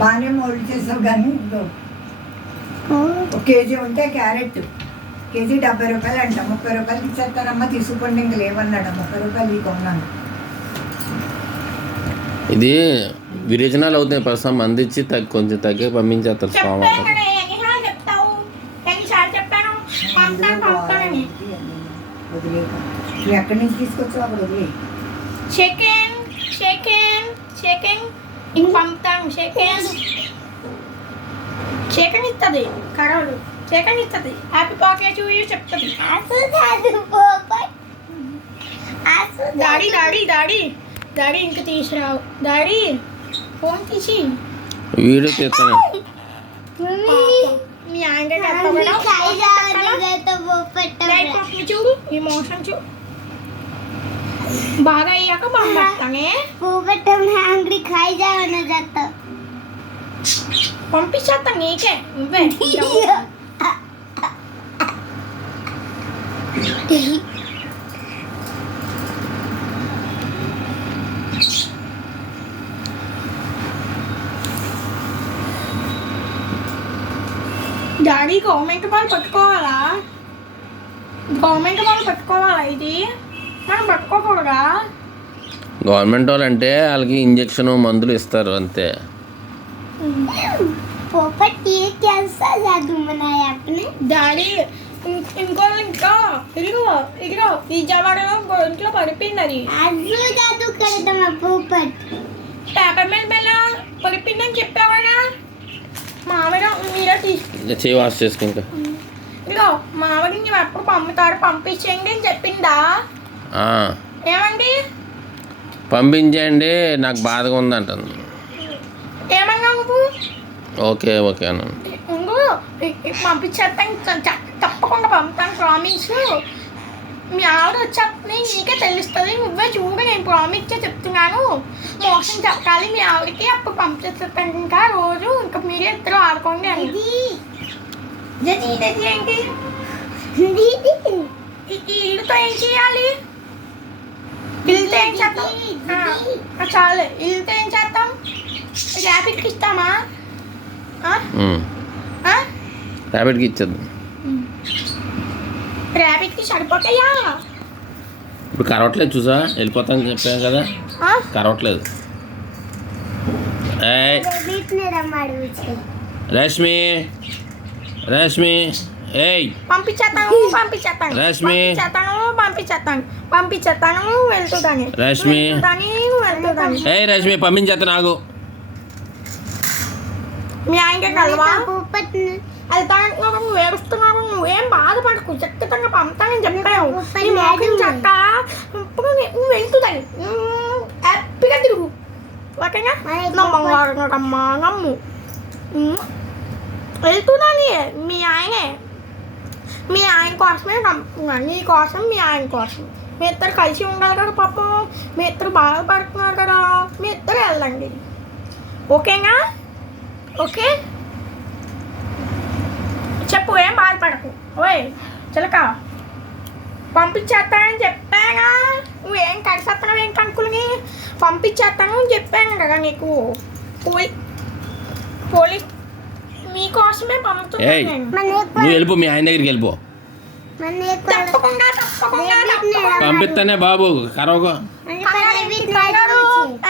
బాగానే మోల్డ్ చేసావు కానీ ఒక కేజీ ఉంటే క్యారెట్ కేజీ 70 రూపాయలు అంట. 30 రూపాయలకి ఇచ్చేస్తానమ్మా తీసుకోండి, ఇంక లేవన్నాడు. 30 రూపాయలు ఈ కొన్నాను. ఇది విరేచనాలు అవుతాయి, ప్రస్తుతం అందించి కొంచెం తగ్గి పంపించేస్తారు సోమవారం. ఎక్కడి నుంచి తీసుకొచ్చావు అక్కడ వదిలే. ఇంక పంపుతాం. చికెన్ ఇస్తుంది, కరోలు చికెన్ ఇస్తుంది. హ్యాపీ పాకెట్ చెప్తుంది. డాడీ డాడీ డాడీ డాడీ ఇంక తీసుకురావు. డాడీ ఫోన్ తీసి వీడియో తీస్తాను. మీ ఆయన చూడు, ఈ మోషన్ చూడు. బాగా అయ్యాక పంపిస్తానే. పంపించేస్తాను నీకే, నువ్వే. డాడీ గవర్నమెంట్ వాళ్ళు పట్టుకోవాలా? గవర్నమెంట్ వాళ్ళు పట్టుకోవాలా? ఇది మనం పట్టుకోకూడదా? గవర్నమెంట్ వాళ్ళు అంటే వాళ్ళకి ఇంజక్షన్ మందులు ఇస్తారు అంతే. డాడీ ఇంకో ఇంకా ఇదిగో ఇదిగో ఈ జవాడలో ఇంట్లో పడిపోయింది. అది పేపర్ మీద బెల్ల పడిపోయిందని చెప్పావాడా? మామిడ మీరే చేయి వాష్ చేసుకో. ఇంకా ఇదిగో మామిడి నువ్వు ఎప్పుడు పంపుతారు, పంపించేయండి అని చెప్పిందా? ఏమండి పంపించండి, నాకు బాధగా ఉందంటుంది. ఏమన్నా నువ్వు? ఓకే ఓకే అన్న, పంపించేస్తాను, తప్పకుండా పంపుతాను, ప్రామిస్. మీ ఆవిడ వచ్చేస్తుంది, నీకే తెలుస్తుంది. నువ్వే చూడు, నేను ప్రామిస్ చెప్తున్నాను. మోసం చెప్పాలి మీ ఆవిడకి, అప్పుడు పంపిస్తాను. ఇంకా రోజు ఇంకా మీరే ఇద్దరు ఆడుకోండి అని. ఏంటి ఈ ఇల్లుతో ఏం చేయాలి? ఇల్లుతో ఏం చేస్తాం? చాలు, ఇల్లుతో ఏం చేస్తాం? ర్యాపిడ్కి ఇస్తామా? ర్యాపిడ్కి ఇచ్చేద్దాం. ర్యాపిడ్కి సరిపోతాయా? ఇప్పుడు కరవట్లేదు, చూసా వెళ్ళిపోతాం చెప్పాం కదా, కరవట్లేదు. రష్మి రష్మి ఏయ్ పంపించేస్తాను రష్మి పంపించేస్తాను వెళ్తుందని. రష్మి వెళ్తుందని. ఏయ్ రష్మి పంపించేస్తా నాకు. మీ ఆయనకి కలవా? వెళ్తాను, నువ్వు ఏడుస్తున్నావు. నువ్వేం బాధపడకు, ఖచ్చితంగా పంపుతానని చెప్పావు. నీ మోసం చక్క ఇప్పుడు నువ్వు వెళ్తుందని హ్యాపీగా తిరుగు, ఓకేనా? నమ్మమ్మా నమ్ము. వెళ్తున్నాను. మీ ఆయన కోసమే నమ్ముతున్నాను, నీ కోసం మీ ఆయన కోసం. మీ ఇద్దరు కలిసి ఉండాలి కదా పాపం, మీ ఇద్దరు బాధపడుతున్నారు కదా, మీ ఇద్దరు వెళ్ళండి, ఓకేనా? ఓకే చెప్పు, ఏం బాధపడకు. ఓయ్ చిలక పంపించేస్తానని చెప్పానా? నువ్వేం కలిసేస్తున్నావు, ఏం కనుక్కుని పంపించేస్తాను అని చెప్పాను కదా నీకు. పోలీస్ మీకోసమే పంపుతున్నాను. నువ్వు వెళ్ళిపో, మీ ఆయన దగ్గరికి వెళ్ళిపో. తప్పకుండా పంపిస్తానే బాబు. కరవగా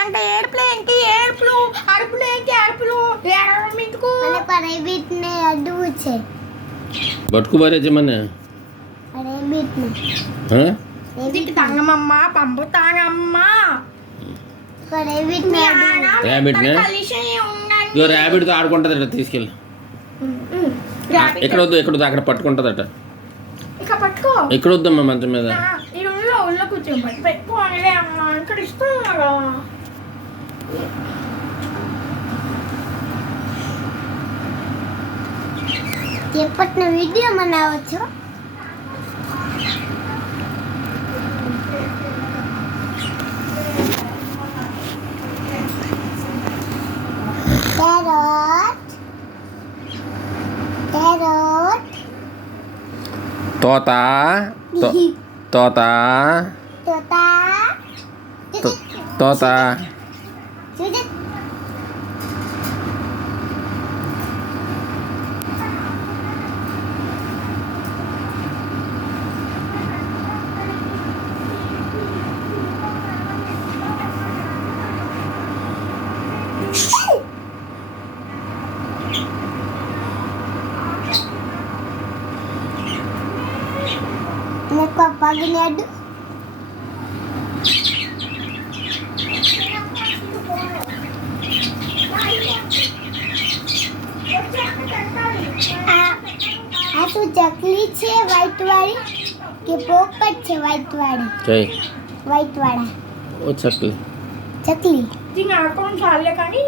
అంటే ఏడుపులు ఏంటి? ఏడుపులు అరుపులు ఏంటి? అరుపులు ఎందుకు? పట్టుకుపోరేమన్నా తంగమమ్మా, పంపుతానమ్మా. ర్యాబిడ్తో ఆడుకుంటుందట, తీసుకెళ్ళి. ఎక్కడ వద్దు, ఎక్కడ వద్దు, అక్కడ పట్టుకుంటుందట. ఎక్కడ వద్దమ్మా, మంచం మీద. ఎప్పటిన వీడియో మన వచ్చు. తోత తోత తోత నాకు పగిలి అడ్డు આ તો ચકલી છે વ્હાઈટ વાળી કે પોપટ છે વ્હાઈટ વાળી જય વ્હાઈટ વાળા ઓ ચકલી ચકલી దీని ఆడుకోవడం చాలే కానీ